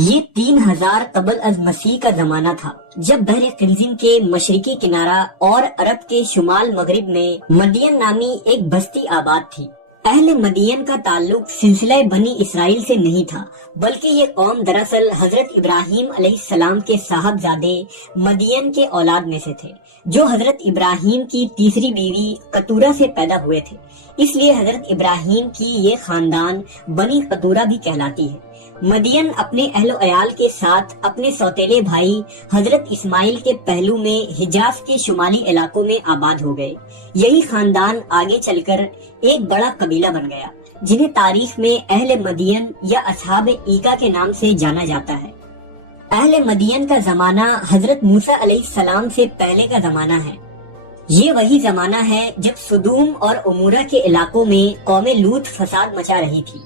یہ 3000 قبل از مسیح کا زمانہ تھا جب بحر قلزم کے مشرقی کنارہ اور عرب کے شمال مغرب میں مدین نامی ایک بستی آباد تھی۔ اہل مدین کا تعلق سلسلہ بنی اسرائیل سے نہیں تھا، بلکہ یہ قوم دراصل حضرت ابراہیم علیہ السلام کے صاحبزادے مدین کے اولاد میں سے تھے، جو حضرت ابراہیم کی تیسری بیوی قطورہ سے پیدا ہوئے تھے۔ اس لیے حضرت ابراہیم کی یہ خاندان بنی قطورہ بھی کہلاتی ہے۔ مدین اپنے اہل و عیال کے ساتھ اپنے سوتیلے بھائی حضرت اسماعیل کے پہلو میں حجاز کے شمالی علاقوں میں آباد ہو گئے۔ یہی خاندان آگے چل کر ایک بڑا قبیلہ بن گیا، جنہیں تاریخ میں اہل مدین یا اصحاب ایکا کے نام سے جانا جاتا ہے۔ اہل مدین کا زمانہ حضرت موسیٰ علیہ السلام سے پہلے کا زمانہ ہے۔ یہ وہی زمانہ ہے جب سدوم اور عمورہ کے علاقوں میں قوم لوط فساد مچا رہی تھی۔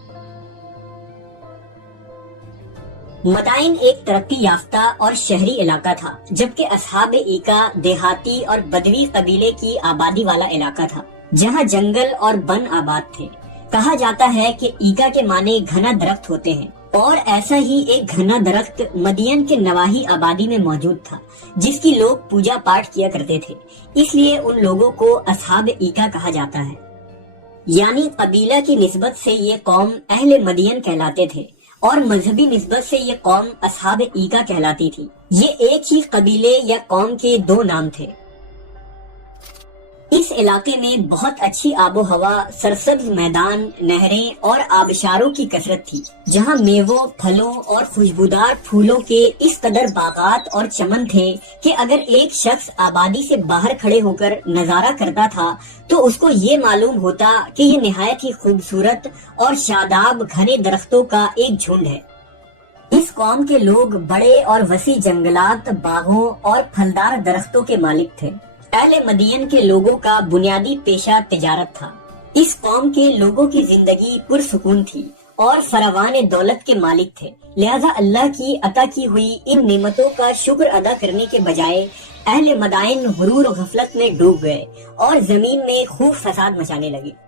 مدائن ایک ترقی یافتہ اور شہری علاقہ تھا، جبکہ اصحاب ایکا دیہاتی اور بدوی قبیلے کی آبادی والا علاقہ تھا، جہاں جنگل اور بن آباد تھے۔ کہا جاتا ہے کہ ایکا کے معنی گھنا درخت ہوتے ہیں، اور ایسا ہی ایک گھنا درخت مدین کے نواحی آبادی میں موجود تھا، جس کی لوگ پوجا پاٹ کیا کرتے تھے۔ اس لیے ان لوگوں کو اصحاب ایکا کہا جاتا ہے، یعنی قبیلہ کی نسبت سے یہ قوم اہل مدین کہلاتے تھے، اور مذہبی نسبت سے یہ قوم اصحاب ایکا کہلاتی تھی۔ یہ ایک ہی قبیلے یا قوم کے دو نام تھے۔ اس علاقے میں بہت اچھی آب و ہوا، سرسبز میدان، نہریں اور آبشاروں کی کثرت تھی، جہاں میووں، پھلوں اور خوشبودار پھولوں کے اس قدر باغات اور چمن تھے کہ اگر ایک شخص آبادی سے باہر کھڑے ہو کر نظارہ کرتا تھا تو اس کو یہ معلوم ہوتا کہ یہ نہایت ہی خوبصورت اور شاداب گھنے درختوں کا ایک جھنڈ ہے۔ اس قوم کے لوگ بڑے اور وسیع جنگلات، باغوں اور پھلدار درختوں کے مالک تھے۔ اہل مدین کے لوگوں کا بنیادی پیشہ تجارت تھا۔ اس قوم کے لوگوں کی زندگی پرسکون تھی اور فراوان دولت کے مالک تھے، لہذا اللہ کی عطا کی ہوئی ان نعمتوں کا شکر ادا کرنے کے بجائے اہل مدائن غرور و غفلت میں ڈوب گئے اور زمین میں خوب فساد مچانے لگے۔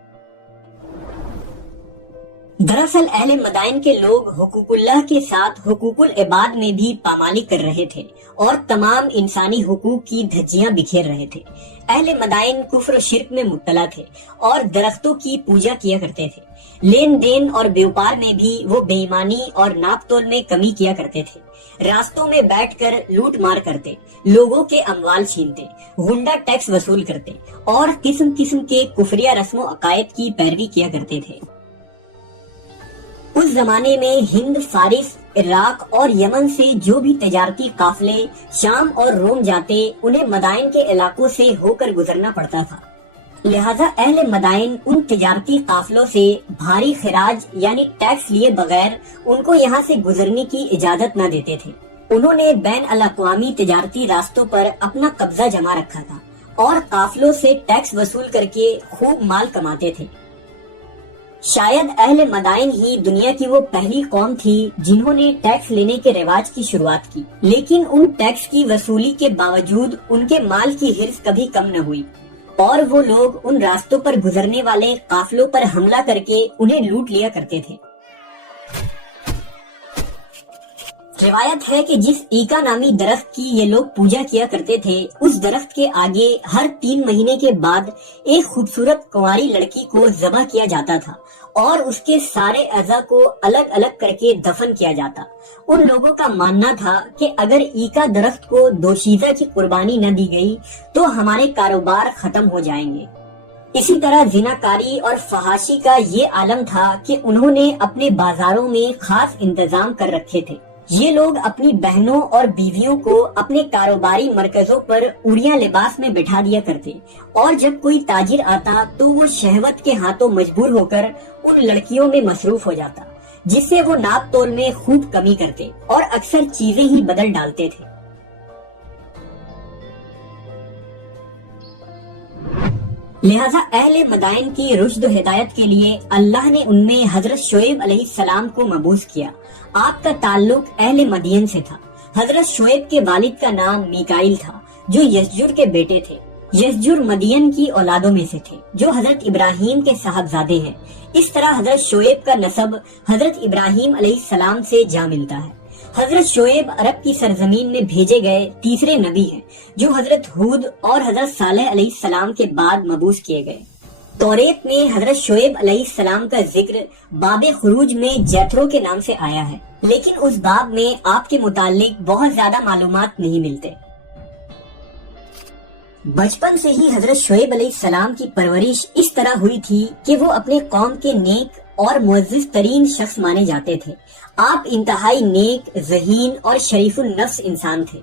دراصل اہل مدائن کے لوگ حقوق اللہ کے ساتھ حقوق العباد میں بھی پامالی کر رہے تھے اور تمام انسانی حقوق کی دھجیاں بکھیر رہے تھے۔ اہل مدائن کفر و شرک میں مبتلا تھے اور درختوں کی پوجا کیا کرتے تھے۔ لین دین اور بیوپار میں بھی وہ بے ایمانی اور ناپ تول میں کمی کیا کرتے تھے۔ راستوں میں بیٹھ کر لوٹ مار کرتے، لوگوں کے اموال چھینتے، غنڈہ ٹیکس وصول کرتے اور قسم قسم کے کفریہ رسم و عقائد کی پیروی کیا کرتے تھے۔ اس زمانے میں ہند، فارس، عراق اور یمن سے جو بھی تجارتی قافلے شام اور روم جاتے، انہیں مدائن کے علاقوں سے ہو کر گزرنا پڑتا تھا۔ لہذا اہل مدائن ان تجارتی قافلوں سے بھاری خراج یعنی ٹیکس لیے بغیر ان کو یہاں سے گزرنے کی اجازت نہ دیتے تھے۔ انہوں نے بین الاقوامی تجارتی راستوں پر اپنا قبضہ جما رکھا تھا اور قافلوں سے ٹیکس وصول کر کے خوب مال کماتے تھے۔ شاید اہل مدائن ہی دنیا کی وہ پہلی قوم تھی جنہوں نے ٹیکس لینے کے رواج کی شروعات کی، لیکن ان ٹیکس کی وصولی کے باوجود ان کے مال کی حرص کبھی کم نہ ہوئی اور وہ لوگ ان راستوں پر گزرنے والے قافلوں پر حملہ کر کے انہیں لوٹ لیا کرتے تھے۔ روایت ہے کہ جس ایکا نامی درخت کی یہ لوگ پوجا کیا کرتے تھے، اس درخت کے آگے ہر 3 مہینے کے بعد ایک خوبصورت کنواری لڑکی کو ذبح کیا جاتا تھا اور اس کے سارے اعضاء کو الگ الگ کر کے دفن کیا جاتا۔ ان لوگوں کا ماننا تھا کہ اگر ایکا درخت کو دوشیزہ کی قربانی نہ دی گئی تو ہمارے کاروبار ختم ہو جائیں گے۔ اسی طرح زناکاری اور فحاشی کا یہ عالم تھا کہ انہوں نے اپنے بازاروں میں خاص انتظام کر رکھے تھے۔ یہ لوگ اپنی بہنوں اور بیویوں کو اپنے کاروباری مرکزوں پر اوڑیاں لباس میں بٹھا دیا کرتے، اور جب کوئی تاجر آتا تو وہ شہوت کے ہاتھوں مجبور ہو کر ان لڑکیوں میں مصروف ہو جاتا، جس سے وہ ناپ تول میں خوب کمی کرتے اور اکثر چیزیں ہی بدل ڈالتے تھے۔ لہذا اہل مدائن کی رشد و ہدایت کے لیے اللہ نے ان میں حضرت شعیب علیہ السلام کو مبعوث کیا۔ آپ کا تعلق اہل مدین سے تھا۔ حضرت شعیب کے والد کا نام میکائیل تھا، جو یسجر کے بیٹے تھے۔ یسجر مدین کی اولادوں میں سے تھے، جو حضرت ابراہیم کے صاحبزادے ہیں۔ اس طرح حضرت شعیب کا نسب حضرت ابراہیم علیہ السلام سے جا ملتا ہے۔ حضرت شعیب عرب کی سرزمین میں بھیجے گئے تیسرے نبی ہیں جو حضرت ہود اور حضرت صالح علیہ السلام کے بعد مبعوث کیے گئے۔ توریت میں حضرت شعیب علیہ السلام کا ذکر باب خروج میں جیتھرو کے نام سے آیا ہے، لیکن اس باب میں آپ کے متعلق بہت زیادہ معلومات نہیں ملتے۔ بچپن سے ہی حضرت شعیب علیہ السلام کی پرورش اس طرح ہوئی تھی کہ وہ اپنے قوم کے نیک اور معزز ترین شخص مانے جاتے تھے۔ آپ انتہائی نیک، ذہین اور شریف النفس انسان تھے۔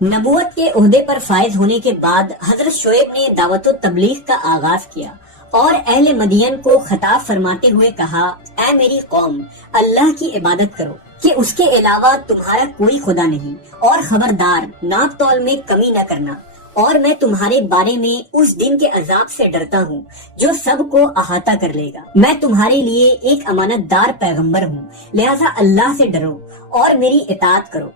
نبوت کے عہدے پر فائز ہونے کے بعد حضرت شعیب نے دعوت و تبلیغ کا آغاز کیا اور اہل مدین کو خطاب فرماتے ہوئے کہا، اے میری قوم، اللہ کی عبادت کرو کہ اس کے علاوہ تمہارا کوئی خدا نہیں، اور خبردار ناپ تول میں کمی نہ کرنا، اور میں تمہارے بارے میں اس دن کے عذاب سے ڈرتا ہوں جو سب کو احاطہ کر لے گا۔ میں تمہارے لیے ایک امانت دار پیغمبر ہوں، لہذا اللہ سے ڈرو اور میری اطاعت کرو۔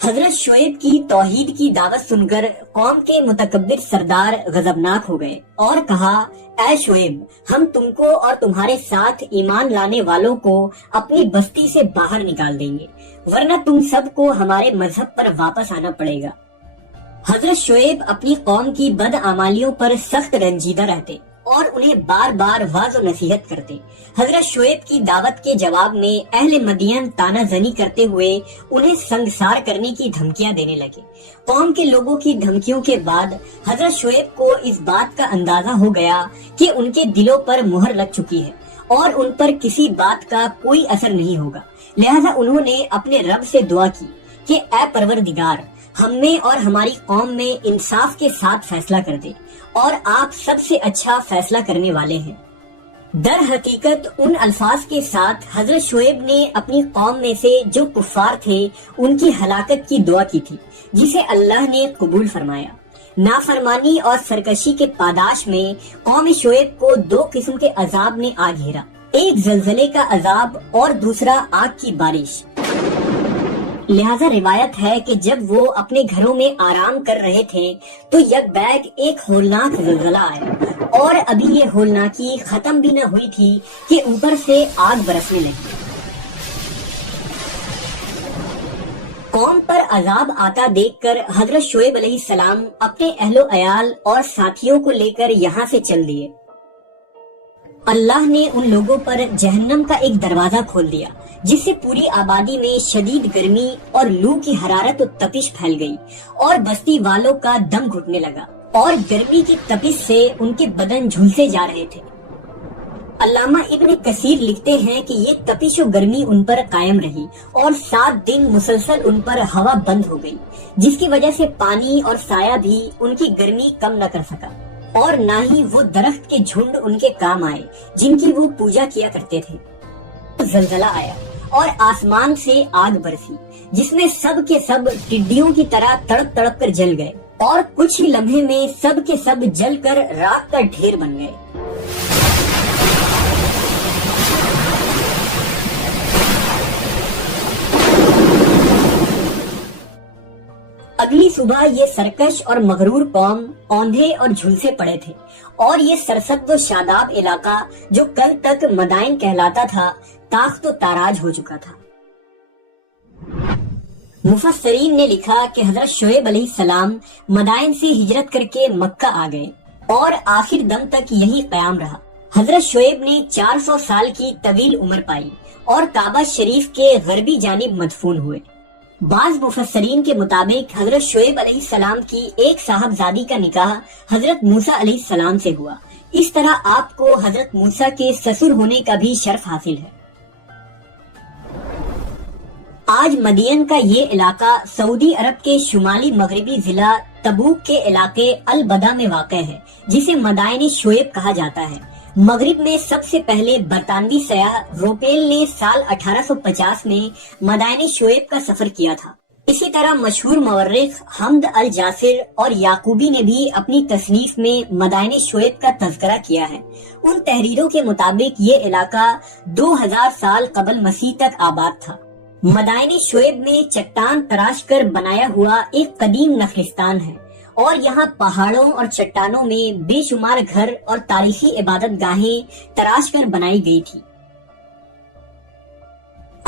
حضرت شعیب کی توحید کی دعوت سن کر قوم کے متکبر سردار غضبناک ہو گئے اور کہا، اے شعیب، ہم تم کو اور تمہارے ساتھ ایمان لانے والوں کو اپنی بستی سے باہر نکال دیں گے، ورنہ تم سب کو ہمارے مذہب پر واپس آنا پڑے گا۔ حضرت شعیب اپنی قوم کی بدعمالیوں پر سخت رنجیدہ رہتے اور انہیں بار بار واعظ و نصیحت کرتے۔ حضرت شعیب کی دعوت کے جواب میں اہل مدین تانا زنی کرتے ہوئے انہیں سنگسار کرنے کی دھمکیاں دینے لگے۔ قوم کے لوگوں کی دھمکیوں کے بعد حضرت شعیب کو اس بات کا اندازہ ہو گیا کہ ان کے دلوں پر مہر لگ چکی ہے اور ان پر کسی بات کا کوئی اثر نہیں ہوگا، لہذا انہوں نے اپنے رب سے دعا کی کہ اے پروردگار، ہم میں اور ہماری قوم میں انصاف کے ساتھ فیصلہ کر دے، اور آپ سب سے اچھا فیصلہ کرنے والے ہیں۔ در حقیقت ان الفاظ کے ساتھ حضرت شعیب نے اپنی قوم میں سے جو کفار تھے ان کی ہلاکت کی دعا کی تھی، جسے اللہ نے قبول فرمایا۔ نافرمانی اور سرکشی کے پاداش میں قوم شعیب کو دو قسم کے عذاب نے آ گھیرا، ایک زلزلے کا عذاب اور دوسرا آگ کی بارش۔ لہذا روایت ہے کہ جب وہ اپنے گھروں میں آرام کر رہے تھے تو یک بیک ایک ہولناک زلزلہ آیا، اور ابھی یہ ہولناکی ختم بھی نہ ہوئی تھی کہ اوپر سے آگ برسنے لگی۔ قوم پر عذاب آتا دیکھ کر حضرت شعیب علیہ السلام اپنے اہل و عیال اور ساتھیوں کو لے کر یہاں سے چل دیے۔ اللہ نے ان لوگوں پر جہنم کا ایک دروازہ کھول دیا، جس سے پوری آبادی میں شدید گرمی اور لو کی حرارت و تپش پھیل گئی، اور بستی والوں کا دم گھٹنے لگا، اور گرمی کی تپش سے ان کے بدن جھلسے جا رہے تھے۔ علامہ ابن کثیر لکھتے ہیں کہ یہ تپش و گرمی ان پر قائم رہی، اور 7 دن مسلسل ان پر ہوا بند ہو گئی، جس کی وجہ سے پانی اور سایہ بھی ان کی گرمی کم نہ کر سکا، اور نہ ہی وہ درخت کے جھنڈ ان کے کام آئے جن کی وہ پوجا کیا کرتے تھے۔ زلزلہ آیا اور آسمان سے آگ برسی، جس میں سب کے سب ٹڈیوں کی طرح تڑپ تڑپ کر جل گئے، اور کچھ ہی لمحے میں سب کے سب جل کر راکھ کا ڈھیر بن گئے۔ اگلی صبح یہ سرکش اور مغرور قوم اوندھے اور جھلسے پڑے تھے، اور یہ سرسبز و شاداب علاقہ جو کل تک مدائن کہلاتا تھا تاخت و تاراج ہو چکا تھا۔ مفسرین نے لکھا کہ حضرت شعیب علیہ السلام مدائن سے ہجرت کر کے مکہ آ گئے اور آخر دم تک یہی قیام رہا۔ حضرت شعیب نے 400 سال کی طویل عمر پائی اور کعبہ شریف کے غربی جانب مدفون ہوئے۔ بعض مفسرین کے مطابق حضرت شعیب علیہ السلام کی ایک صاحبزادی کا نکاح حضرت موسیٰ علیہ السلام سے ہوا، اس طرح آپ کو حضرت موسیٰ کے سسر ہونے کا بھی شرف حاصل ہے۔ آج مدین کا یہ علاقہ سعودی عرب کے شمالی مغربی ضلع تبوک کے علاقے البدا میں واقع ہے، جسے مدائن شعیب کہا جاتا ہے۔ مغرب میں سب سے پہلے برطانوی سیاح روپیل نے سال 1850 میں مدائن شعیب کا سفر کیا تھا۔ اسی طرح مشہور مورخ حمد الجاسر اور یعقوبی نے بھی اپنی تصنیف میں مدائن شعیب کا تذکرہ کیا ہے۔ ان تحریروں کے مطابق یہ علاقہ 2000 سال قبل مسیح تک آباد تھا۔ مدائن شعیب میں چٹان تراش کر بنایا ہوا ایک قدیم نخلستان ہے، اور یہاں پہاڑوں اور چٹانوں میں بے شمار گھر اور تاریخی عبادت گاہیں تراش کر بنائی گئی تھی۔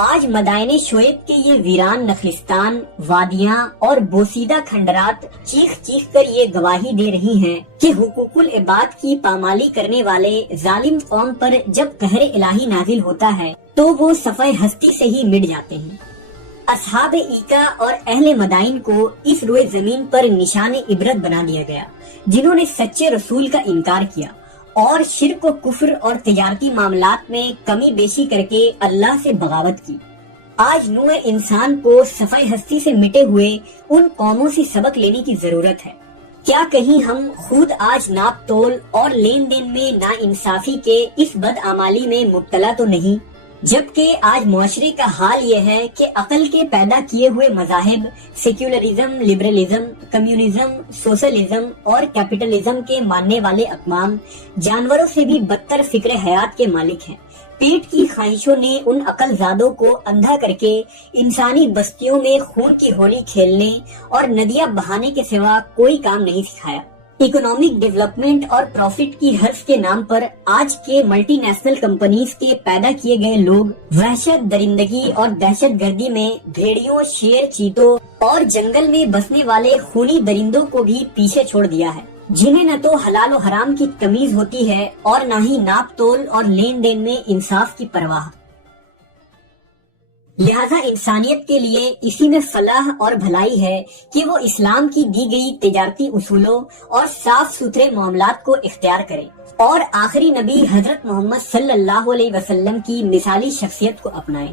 آج مدائن شعیب کے یہ ویران نخلستان، وادیاں اور بوسیدہ کھنڈرات چیخ چیخ کر یہ گواہی دے رہی ہیں کہ حقوق العباد کی پامالی کرنے والے ظالم قوم پر جب قہر الہی نازل ہوتا ہے تو وہ صفحہ ہستی سے ہی مٹ جاتے ہیں۔ اصحاب ایکا اور اہل مدائن کو اس روئے زمین پر نشان عبرت بنا دیا گیا، جنہوں نے سچے رسول کا انکار کیا اور شرک و کفر اور تجارتی معاملات میں کمی بیشی کر کے اللہ سے بغاوت کی۔ آج نوع انسان کو صفحہ ہستی سے مٹے ہوئے ان قوموں سے سبق لینے کی ضرورت ہے۔ کیا کہیں ہم خود آج ناپ تول اور لین دین میں ناانصافی کے اس بدعمالی میں مبتلا تو نہیں؟ جبکہ آج معاشرے کا حال یہ ہے کہ عقل کے پیدا کیے ہوئے مذاہب سیکولرزم، لبرلزم، کمیونزم، سوشلزم اور کیپٹلزم کے ماننے والے اقوام جانوروں سے بھی بدتر فکر حیات کے مالک ہیں۔ پیٹ کی خواہشوں نے ان عقل زادوں کو اندھا کر کے انسانی بستیوں میں خون کی ہولی کھیلنے اور ندیاں بہانے کے سوا کوئی کام نہیں سکھایا۔ اکنامک ڈیولپمنٹ اور پروفٹ کی حرف کے نام پر آج کے ملٹی نیشنل کمپنیز کے پیدا کیے گئے لوگ وحشت، درندگی اور دہشت گردی میں بھیڑیوں، شیر، چیتوں اور جنگل میں بسنے والے خونی درندوں کو بھی پیچھے چھوڑ دیا ہے، جنہیں نہ تو حلال و حرام کی تمیز ہوتی ہے اور نہ ہی ناپ تول اور لین دین میں انصاف کی پرواہ۔ لہذا انسانیت کے لیے اسی میں فلاح اور بھلائی ہے کہ وہ اسلام کی دی گئی تجارتی اصولوں اور صاف ستھرے معاملات کو اختیار کرے اور آخری نبی حضرت محمد صلی اللہ علیہ وسلم کی مثالی شخصیت کو اپنائے۔